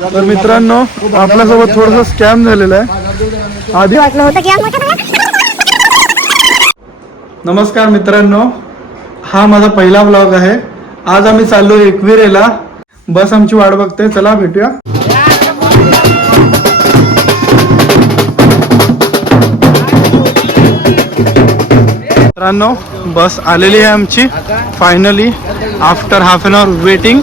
तर मित्रांनो आपल्यासोबत थोडस स्कॅम झालेलं आहे. आधी वाटलं होतं की नमस्कार मित्रांनो, हा माझा पहिला व्लॉग आहे. आज आम्ही चाललो एकविरेला. बस आमची वाट बघते, चला भेटूया. मित्रांनो बस आलेली आहे आमची finally after half an hour waiting.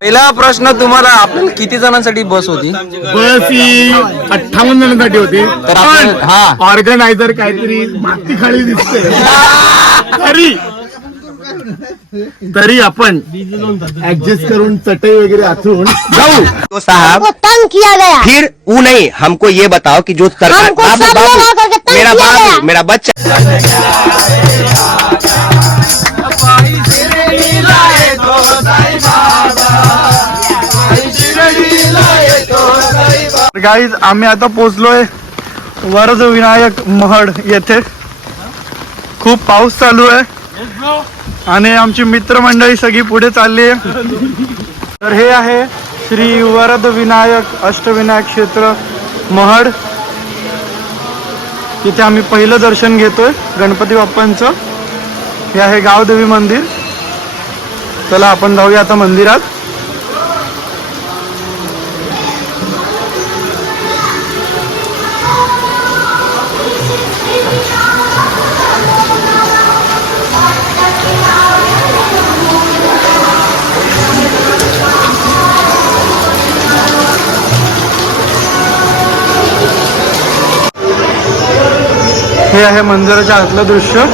पहिला प्रश्न तुम्हाला, आपल्याला किती जणांसाठी बस होती? बस ही 58 जणांसाठी होती. तर आपण ऑर्गनायझर काहीतरी माती खाली दिसते तरी आपण ऍडजस्ट करून चटई वगैरे आथरून जाऊ. तो साहब तंग किया गया. फिर वो नहीं, हमको ये बताओ कि जो सरकार हमको सब लगा करके तंग मेरा किया गया. बाबू मेरा बच्चा गाईज आम्ही आता पोहोचलोय वरद विनायक महड येथे. खूप पाऊस चालू आहे आणि आमची मित्रमंडळी सगळी पुढे चालली आहे. तर हे आहे श्री वरद विनायक अष्टविनायक क्षेत्र महड. तिथे आम्ही पहिलं दर्शन घेतोय गणपती बाप्पांचं. हे आहे गावदेवी मंदिर. चला आपण जाऊया आता मंदिरात. हे आहे मंदिराच्या आतलं दृश्य.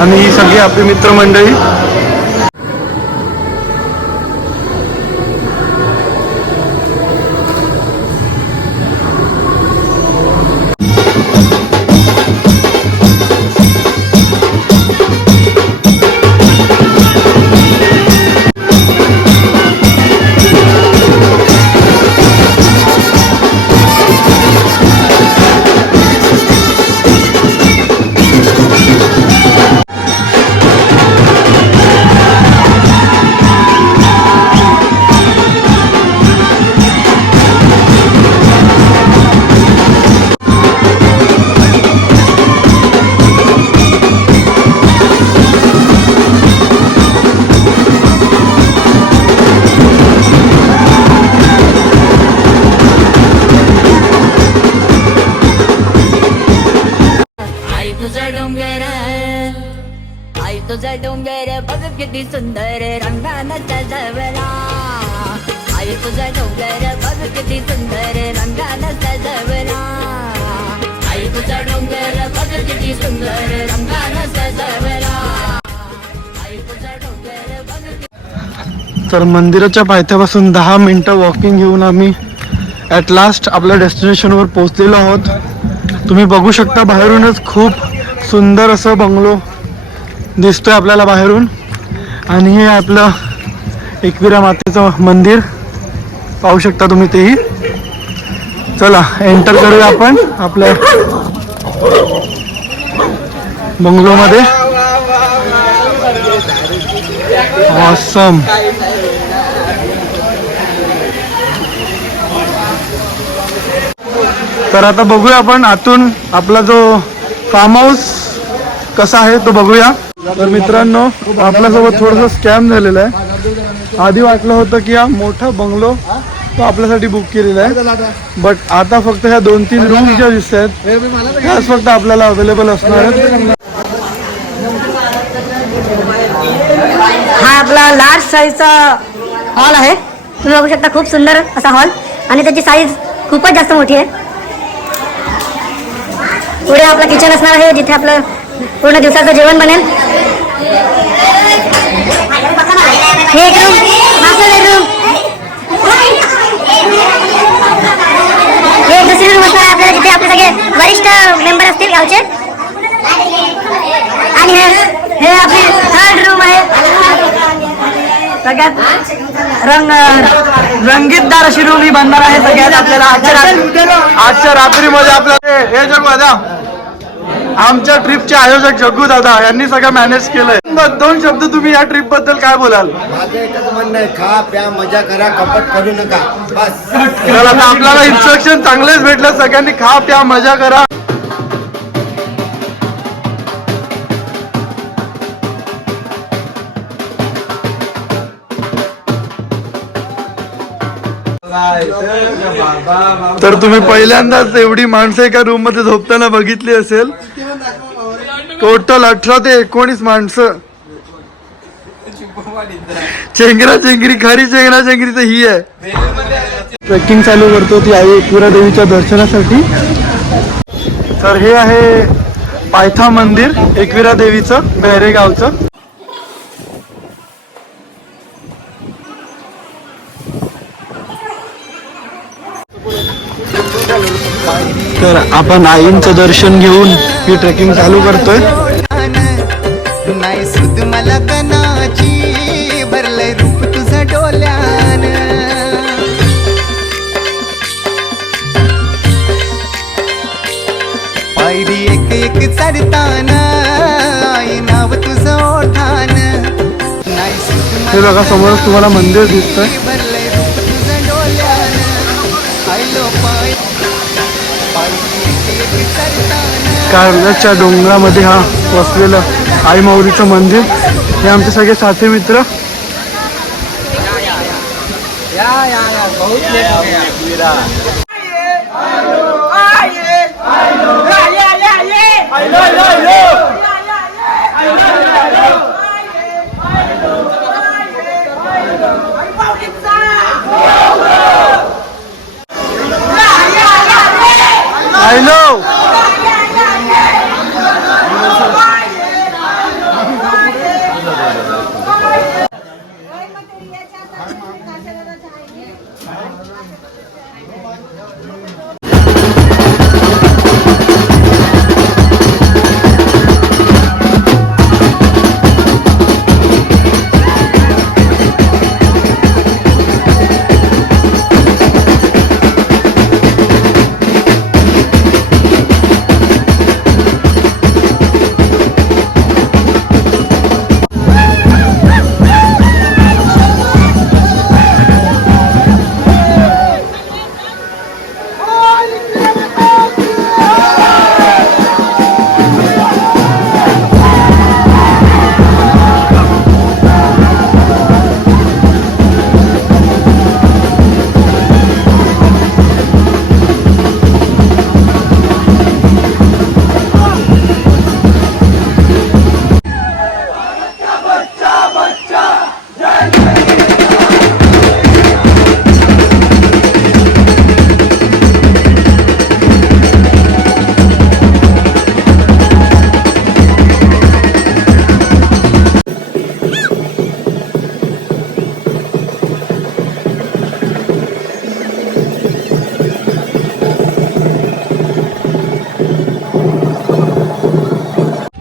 आणि ही सगळी आपली मित्रमंडळी. तुझा डोंगर बघ किती सुंदर रंगानं सजवला. आई तुझा डोंगर बघ किती सुंदर रंगानं सजवला. आई तुझा डोंगर बघ किती सुंदर रंगानं सजवला. आई तुझा डोंगर बघ. तर मंदिराच्या पायथ्यापासून 10 मिनिटं वॉकिंग घेऊन आम्ही ॲट लास्ट आपल्या डेस्टिनेशनवर पोहोचलेलो आहोत. तुम्ही बघू शकता बाहेरूनच खूप सुंदर असं बंगलो दिसतोय आपल्याला बाहेरून. आणि हे आपलं एकविरा मातेचं मंदिर पाहू शकता तुम्ही तेही. चला एंटर करूया आपण आपल्या बंगलोमध्ये. ऑसम. तर आता बघूया आपण आतून आपला जो फार्म हाऊस कसा आहे तो बघूया. तर मित्रांनो आपल्यासोबत थोडंसं स्कॅम झालेलं आहे. आधी वाटलं होतं की हा मोठा बंगलो तो आपल्यासाठी बुक केलेला आहे, बट आता फक्त ह्या 2-3 रूम ज्या दिसत आहेत त्याच फक्त आपल्याला अवेलेबल असणार आहेत. हा आपला लार्ज साईजचा हॉल आहे. तुम्ही बघू शकता खूप सुंदर असा हॉल आणि त्याची साईज खूपच जास्त मोठी आहे. पुढे आपला किचन असणार आहे जिथे आपलं पूर्ण दिवसाचं जेवण बनेल. हे एक रूम, मास्टर बेडरूम. हे दुसरी रूम असणार आहे आपल्याला जिथे आपले सगळे वरिष्ठ मेंबर असतील गावचे. आणि हे आपली 3rd रूम आहे. सगळ्यात रंगीतदार अशी रूम ही बनणार आहे सगळ्यात आपल्याला आजच्या रात्रीमध्ये आपल्याला हे जगू आमच्या ट्रिपचे आयोजक जग्गू दादा यांनी सगळं मॅनेज केलंय. दोन शब्द तुम्ही या ट्रिप बद्दल काय बोलाल? माझं एकच म्हणणं आहे, खा प्या मजा करा, कपट करू नका बस. तर आता आपल्याला इन्स्ट्रक्शन चांगलेच भेटले. सगळ्यांनी खा प्या मजा करा. तर तुम्ही पहिल्यांदाच एवढी माणसं एका रूम मध्ये झोपताना बघितली असेल. टोटल 18 ते 19 माणसं. चेंगरा चेंगरी, खरी चेंगरा चेंगरी तर ही आहे. ट्रेकिंग चालू करतो ती आई एकविरा देवीच्या दर्शनासाठी. तर हे आहे पायथा मंदिर एकविरा देवीचं, बहरेगावचं. तर आपण आईंचं दर्शन घेऊन ही ट्रेकिंग चालू करतोय. नाही सुद मला कनाची भरलंय रूप तुझं डोल्यान. पायरी एक एक चढताना आई नाव तुझं ओठान. नाही सुद हे बघा समोर तुम्हाला मंदिर दिसतंय. भरलंय रूप तुझं डोल्यान. आयलो पाय कारल्याच्या डोंगरामध्ये हा वसलेलं आई माऊलीचं मंदिर. हे आमचे सगळे साथी मित्र. हॅलो.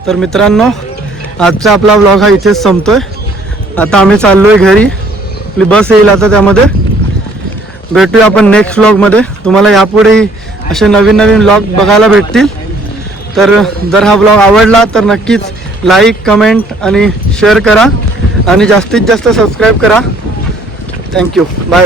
तर मित्रांनो, आजचा आपला व्लॉग हा इथेच संपतोय. आता आम्ही चाललोय घरी. आपली बस येईल आता, त्यामध्ये भेटूया आपण नेक्स्ट व्लॉगमध्ये. तुम्हाला यापुढेही असे नवीन नवीन व्लॉग बघायला भेटतील. तर जर हा व्लॉग आवडला तर नक्कीच लाईक, कमेंट आणि शेअर करा आणि जास्तीत जास्त सबस्क्राईब करा. थँक्यू. बाय.